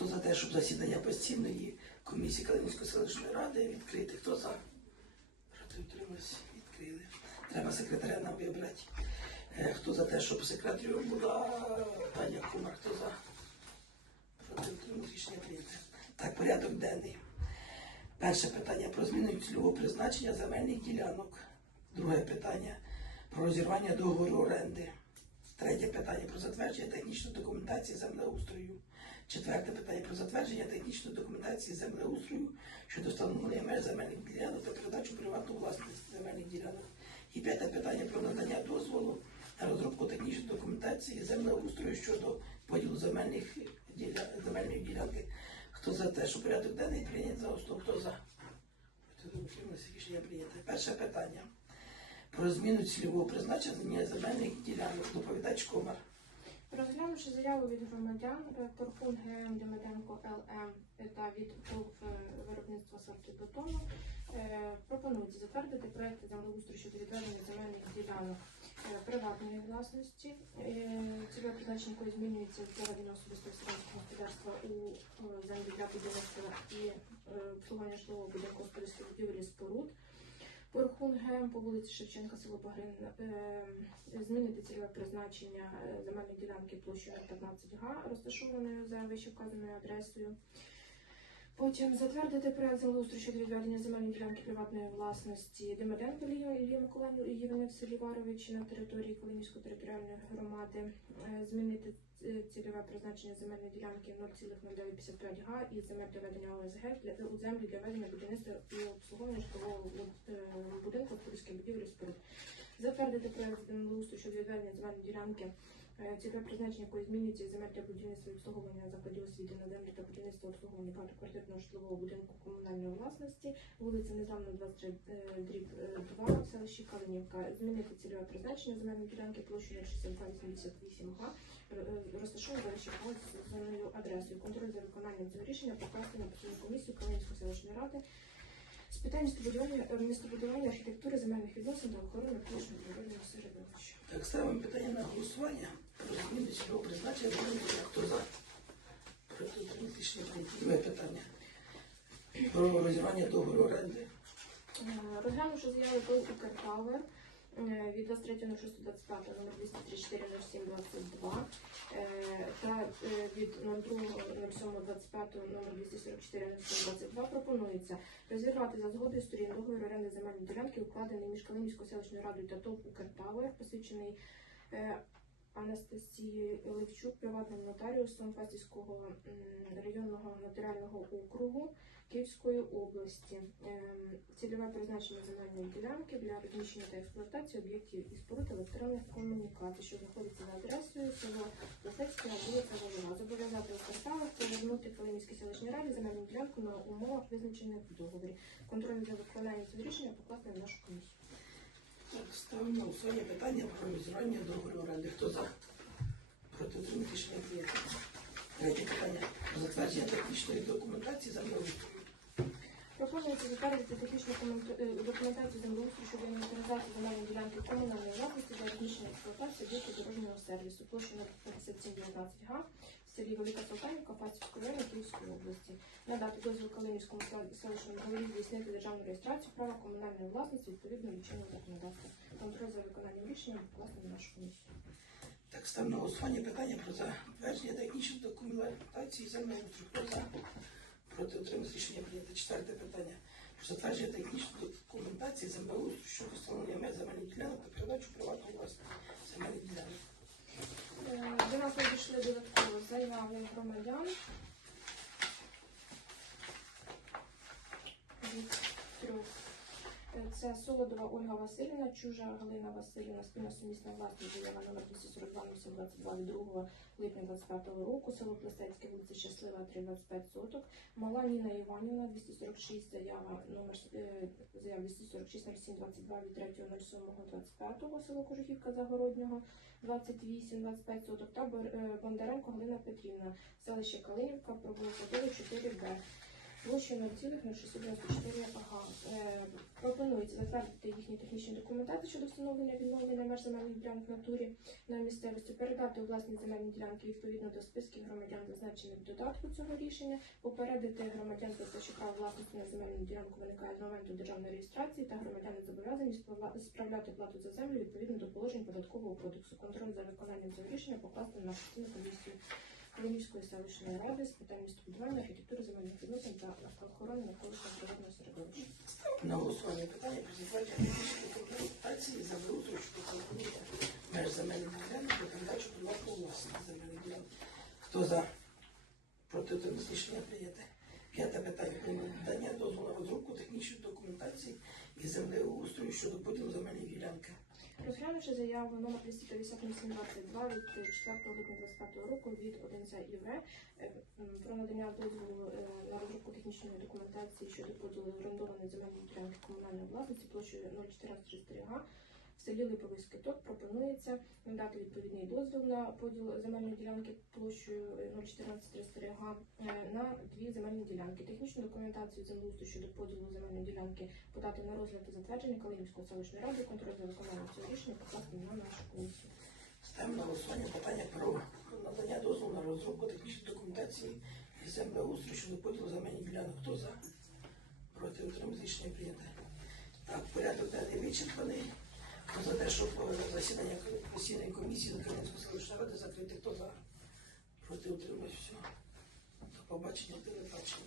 Хто за те, щоб засідання постійної комісії Калинівської селищної ради відкрити? Хто за? Проти утримались? Відкрили. Треба секретаря нам вибрати. Е, Хто за те, щоб секретарем була Таня Кумар? Хто за? Проти утримались? Рішення прийнято. Так, порядок денний. Перше питання про зміну цільового призначення земельних ділянок. Друге питання про розірвання договору оренди. Третє питання про затвердження технічної документації землеустрою. Четверте питання про затвердження технічної документації землеустрою щодо встановлення меж земельних ділянок та передачу приватну власність земельних ділянок. І п'яте питання про надання дозволу на розробку технічної документації землеустрою щодо поділу земельних діля... земельної ділянки. Хто за те, що порядок денний прийнят за основу? Хто за? Рішення прийнято. Перше питання про зміну цільового призначення земельних ділянок. Доповідач Комар. Розглянувши заяву від громадян е, Торкун ГМ Демиденко ЛМ та від е, виробництва сортибетону, е, пропонують затвердити проект землеустрою щодо відведення земельних ділянок е, приватної власності, е, цільове призначення якої змінюється з проведення особистого селянського господарства у е, землі для будівництва і е, обслуговування житлового будинку господарських будівель споруд. Порхунгем по вулиці Шевченка, село Багрин, е, змінити цільове призначення е, земельної ділянки площею 15 га, розташованою за вищевказаною адресою. Потім затвердити проект землеустрою щодо відведення земельної ділянки приватної власності Демиденко Лія Іллі Миколаївни в селі Варовичі на території Колинівської територіальної громади, Е, змінити е, цільове призначення земельної ділянки 0,0955 га і земель для ведення ОСГ для у землі для ведення будівництва і обслуговування житлового будинку будівель споруд. Затвердити проект землеустрою щодо відведення земельної ділянки е, цільове призначення якої змінюється земель для будівництва і обслуговування закладів освіти на землі та будівництва обслуговування багатоквартирного житлового будинку комунальної власності, вулиця Незламна 23 е, дріб е, 2 в селищі Калинівка. Змінити цільове призначення земельної ділянки площею 6288 га, е, розташовано за адресою. Контроль за виконанням цього рішення покласти на постійну комісію Калинівської селищної ради з питань містобудування, е, містобудування, архітектури, земельних відносин та охорони навколишнього природного середовища. Так, ставимо питання на голосування. Про зміну цільового призначення. Хто за? Проти політичні Друге питання про розірвання договору оренди. Е, Розглянувши заяву ПО «Укрпавер» від 23.06.25 номер 234.07.22 е, та е, від 02.07.25 номер 244.07.22 пропонується розірвати за згодою сторін договір оренди земельної ділянки, укладений між Калинівською селищною радою та ТОВ «Укрпавер», посвідчений е, Анастасією Левчук, приватним нотаріусом Фастівського районного нотаріального округу Київської області. Ем, Цільове призначення земельної ділянки для розміщення та експлуатації об'єктів і споруд електронних комунікацій, що знаходиться за адресою село Лисецьке, вулиця Волова. Зобов'язати Укртавер повернути Калинівській селищній раді земельну ділянку на умовах, визначених в договорі. Контроль за виконанням цього рішення покласти на нашу комісію. Так, ставимо на питання про розірвання договору оренди. Хто за? Проти утримались? Рішення. Третє питання затвердження технічної документації землеустрою. Пропонується затвердити технічну коменту- е, документацію землеустрою щодо інвентаризації земельної ділянки комунальної власності для розміщення експлуатації об'єктів дорожнього сервісу площею на 5719 га в селі Велика Салтанівка Фастівського району Київської області. Надати дозвіл Калинівському сел- селищному голові здійснити державну реєстрацію права комунальної власності відповідно до законодавства. Контроль за виконанням рішення покласти на нашу комісію. Так, ставимо на голосування питання про затвердження технічної документації. Хто за? Проти утримались? Рішення прийнято. Четверте питання про затвердження технічної документації землеустрою щодо встановлення земельних ділянок та передачу приватної власності земельних ділянок. Е, До нас надійшли додаткові заяви громадян. Від трьох. Е, Це Солодова Ольга Васильівна, Чужа Галина Васильівна, спільна сумісна власність заява номер 242 722 від 2 липня 25 року, село Плесецьке, вулиця Щаслива, 325 соток. Мала Ніна Іванівна, 246, заява номер е, заява 246 0722 від 3.07.25, село Кожухівка Загороднього, 28-25 соток та е, Бондаренко Галина Петрівна, селище Калинівка, провулок 4 4Б. Площею 0,0694 га. Е, Пропонується затвердити їхні технічні документи щодо встановлення відновлення меж земельних ділянок в натурі на місцевості, передати у власні земельні ділянки відповідно до списків громадян, зазначених додатку цього рішення, попередити громадян про те, що право власності на земельну ділянку виникає з моменту державної реєстрації та громадяни зобов'язані справляти плату за землю відповідно до положень податкового кодексу. Контроль за виконанням цього рішення покласти на комісію Калинівської селищної ради з питань містобудування, архітектури, земельних відносин та охорони навколишнього природного середовища. На голосування питання затвердження технічної документації за щодо встановлення меж земельних ділянок та передачу приватного власності земельних ділянок. Хто за? Проти утримались рішення прийняте. П'яте питання про надання дозволу на розробку технічної документації і землеустрою щодо поділу земельної ділянки. Розглянувши заяву номер 25822 від 4 липня 2025 року від 1С ІВ е, про надання дозволу е, на розробку технічної документації щодо поділу орендованої земельної ділянки комунальної власності площею 01433 га в селі Липовий Скиток пропонується надати відповідний дозвіл на поділ земельної ділянки площею е, 01433 га е, на дві земельні ділянки. Технічну документацію землеустрою щодо поділу земельної ділянки подати на розгляд і затвердження Калинівської селищної ради, контроль за виконанням цього рішення покласти на нашу комісію. Ставимо на голосування питання про надання дозволу на розробку технічної документації землеустрою щодо поділу земельних ділянок. Хто за? Проти утримались рішення прийняте. Так, порядок денний вичерпаний. За те, щоб е, засідання постійної комісії на Кам'янської селищної ради закрити, хто за? Проти утримались все. До побачення, телебачення.